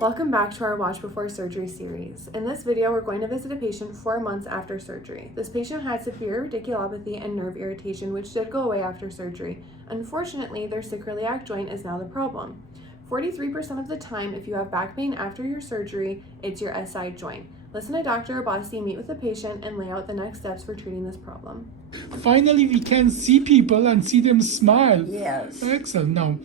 Welcome back to our Watch Before Surgery series. In this video, we're going to visit a patient 4 months after surgery. This patient had severe radiculopathy and nerve irritation, which did go away after surgery. Unfortunately, their sacroiliac joint is now the problem. 43% of the time, if you have back pain after your surgery, it's your SI joint. Listen to Dr. Abassi meet with the patient and lay out the next steps for treating this problem. Finally, we can see people and see them smile. Yes. Excellent. Now,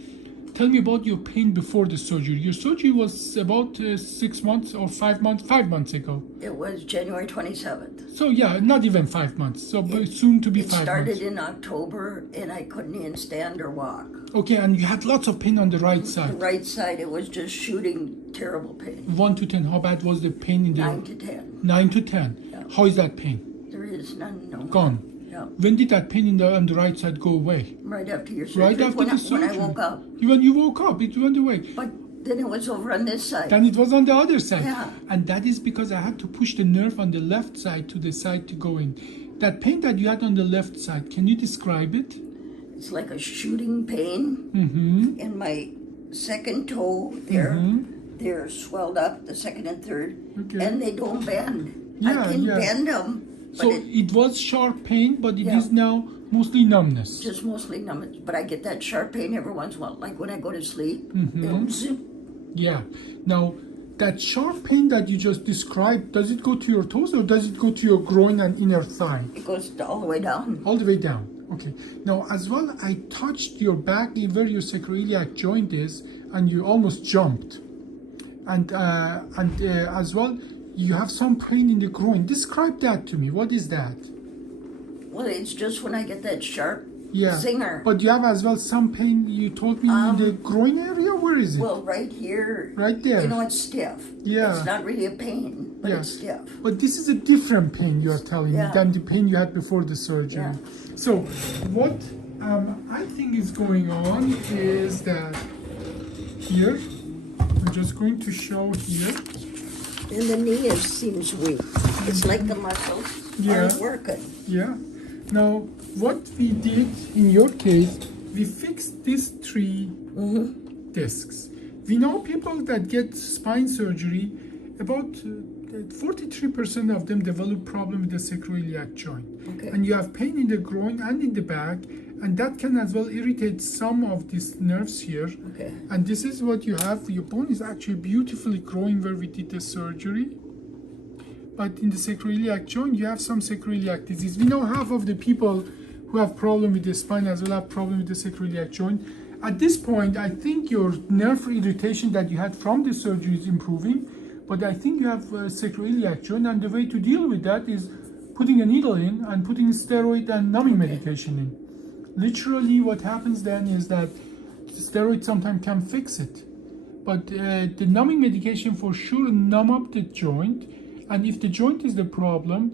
tell me about your pain before the surgery. Your surgery was about 6 months or 5 months? 5 months ago. It was January 27th. So yeah, not even 5 months. So soon to be 5 months. It started in October and I couldn't even stand or walk. Okay, and you had lots of pain on the right The side. right side, it was just shooting terrible pain. 1 to 10, how bad was the pain in the... 9 to 10. 9 to 10. Yeah. How is that pain? There is none, no more. Gone. Yeah. When did that pain on the right side go away? Right after your surgery. Right after the surgery. When I woke up. When you woke up, it went away. But then it was over on this side. Then it was on the other side. Yeah. And that is because I had to push the nerve on the left side to the side to go in. That pain that you had on the left side, can you describe it? It's like a shooting pain in my second toe there. They're swelled up, the second and third, and they don't bend. I can bend them. So it was sharp pain, but it is now mostly numbness. Just mostly numbness. But I get that sharp pain every once in a while, like when I go to sleep. Yeah. Now, that sharp pain that you just described, does it go to your toes or does it go to your groin and inner thigh? It goes all the way down. All the way down. Okay. Now, as well, I touched your back where your sacroiliac joint is, and you almost jumped. And as well, you have some pain in the groin. Describe that to me. What is that? Well, it's just when I get that sharp zinger. But you have as well some pain, you told me, in the groin area? Where is it? Well, right here. Right there. You know, it's stiff. Yeah. It's not really a pain, but it's stiff. But this is a different pain you are telling me than the pain you had before the surgery. Yeah. So what I think is going on is that here, I'm just going to show here. And the knee seems weak. It's like the muscles aren't working. Yeah. Now, what we did in your case, we fixed these 3 discs. We know people that get spine surgery, about 43% of them develop problem with the sacroiliac joint. Okay. And you have pain in the groin and in the back, and that can as well irritate some of these nerves here. Okay. And this is what you have. Your bone is actually beautifully growing where we did the surgery. But in the sacroiliac joint, you have some sacroiliac disease. We know half of the people who have problem with the spine as well have problem with the sacroiliac joint. At this point, I think your nerve irritation that you had from the surgery is improving, but I think you have sacroiliac joint, and the way to deal with that is putting a needle in and putting steroid and numbing medication in. Literally, what happens then is that steroid sometimes can fix it, but the numbing medication for sure numb up the joint. And if the joint is the problem,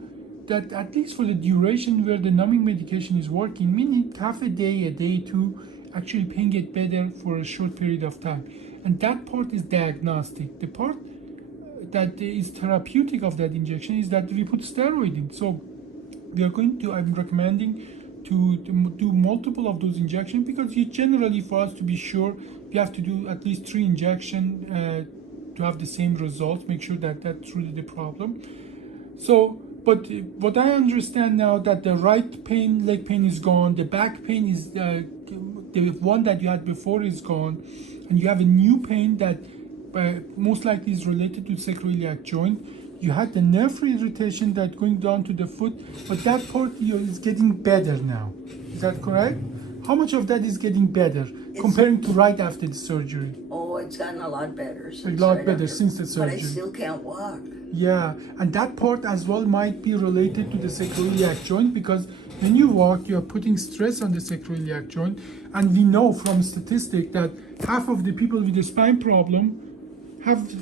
that at least for the duration where the numbing medication is working, meaning half a day, 2, actually pain get better for a short period of time. And that part is diagnostic. The part that is therapeutic of that injection is that we put steroid in. So we are going to, I'm recommending to do multiple of those injections, because you generally, for us to be sure, we have to do at least 3 injections to have the same results, make sure that that's really the problem. So, but what I understand now, that the right pain, leg pain is gone, the back pain is, the one that you had before is gone, and you have a new pain that most likely is related to sacroiliac joint. You had the nerve irritation that going down to the foot, but that part is getting better now. Is that correct? How much of that is getting better comparing to right after the surgery? Oh, it's gotten a lot better. Since the surgery. But I still can't walk. Yeah, and that part as well might be related to the sacroiliac joint, because when you walk, you are putting stress on the sacroiliac joint. And we know from statistics that half of the people with the spine problem have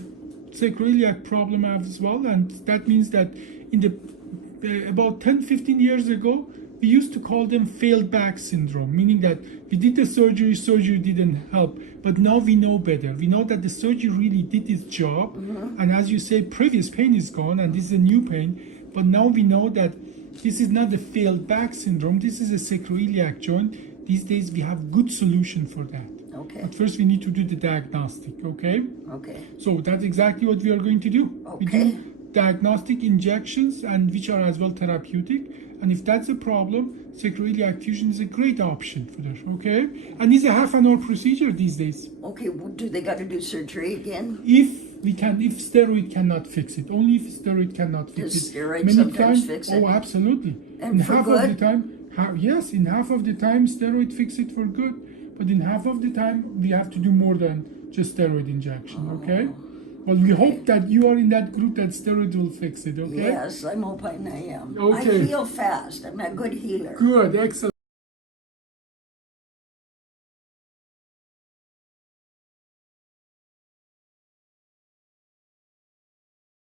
sacroiliac problem as well. And that means that in the about 10-15 years ago, we used to call them failed back syndrome, meaning that we did the surgery didn't help. But now we know better. We know that the surgery really did its job. And as you say, previous pain is gone and this is a new pain. But now we know that this is not a failed back syndrome. This is a sacroiliac joint. These days we have good solution for that. Okay. But first we need to do the diagnostic, okay? Okay. So that's exactly what we are going to do. We Okay. do diagnostic injections and which are as well therapeutic. And if that's a problem, sacroiliac fusion is a great option for that, okay? And it's a half an hour procedure these days. Okay, well, do they got to do surgery again? If steroid cannot fix it, only if steroid cannot fix Does it. steroid sometimes fix it? Oh, absolutely. And in for half good? of the time, yes, in half of the time, steroid fix it for good. But in half of the time, we have to do more than just steroid injection, okay? Well, we hope that you are in that group that steroid will fix it, okay? Yes, I'm hoping I am. Okay. I heal fast. I'm a good healer. Good, excellent.